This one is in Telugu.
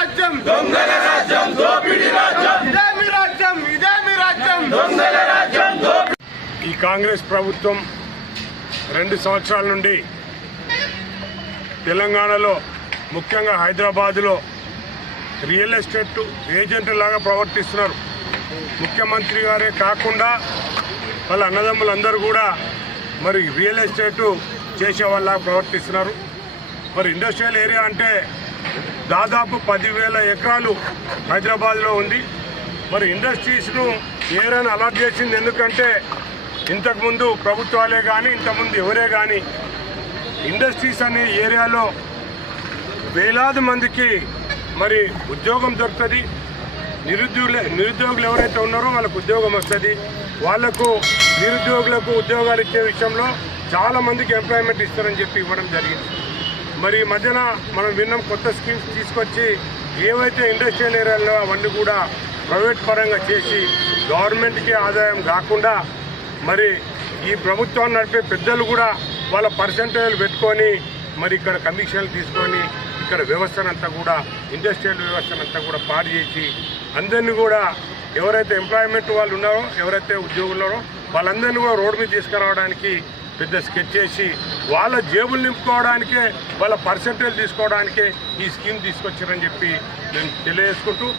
రాజ్యం. దొంగల రాజ్యం దోపిడీ రాజ్యం. ఇదే మీ రాజ్యం ఇదే మీ రాజ్యం. దొంగల రాజ్యం దోపిడీ. ఈ కాంగ్రెస్ ప్రభుత్వం రెండు సంవత్సరాల నుండి తెలంగాణలో ముఖ్యంగా హైదరాబాదులో రియల్ ఎస్టేట్ ఏజెంట్ లాగా ప్రవర్తిస్తున్నారు. ముఖ్యమంత్రి గారే కాకుండా వాళ్ళ అన్నదమ్ములందరూ కూడా మరి రియల్ ఎస్టేట్ చేసే వాళ్ళ ప్రవర్తిస్తున్నారు. మరి ఇండస్ట్రియల్ ఏరియా అంటే దాదాపు పదివేల ఎకరాలు హైదరాబాద్లో ఉంది. మరి ఇండస్ట్రీస్ను ఏరియాను అలాట్ చేసింది ఎందుకంటే ఇంతకుముందు ప్రభుత్వాలే కానీ ఇంతకుముందు ఎవరే కానీ ఇండస్ట్రీస్ అనే ఏరియాలో వేలాది మందికి మరి ఉద్యోగం దొరుకుతుంది. నిరుద్యోగులు నిరుద్యోగులు ఎవరైతే ఉన్నారో వాళ్ళకు ఉద్యోగం వస్తుంది. వాళ్ళకు నిరుద్యోగులకు ఉద్యోగాలు ఇచ్చే విషయంలో చాలా మందికి ఎంప్లాయ్మెంట్ ఇస్తారని చెప్పి ఇవ్వడం జరిగింది. మరి ఈ మధ్యన మనం విన్నాం కొత్త స్కీమ్స్ తీసుకొచ్చి ఏవైతే ఇండస్ట్రియల్ ఏరియాలో అవన్నీ కూడా ప్రైవేట్ పరంగా చేసి గవర్నమెంట్కి ఆదాయం కాకుండా మరి ఈ ప్రభుత్వాన్ని నడిపే పెద్దలు కూడా వాళ్ళ పర్సంటేజ్లు పెట్టుకొని మరి ఇక్కడ కమిషన్లు తీసుకొని ఇక్కడ వ్యవస్థనంతా కూడా ఇండస్ట్రియల్ వ్యవస్థనంతా కూడా పాడు చేసి అందరినీ కూడా ఎవరైతే ఎంప్లాయ్మెంట్ వాళ్ళు ఉన్నారో ఎవరైతే ఉద్యోగులు ఉన్నారో వాళ్ళందరినీ కూడా రోడ్డు మీద తీసుకురావడానికి పెద్ద స్కెచ్ చేసి వాళ్ళ జేబులు నింపుకోవడానికే వాళ్ళ పర్సంటేజ్ తీసుకోవడానికే ఈ స్కీమ్ తీసుకొచ్చారని చెప్పి నేను తెలియజేసుకుంటూ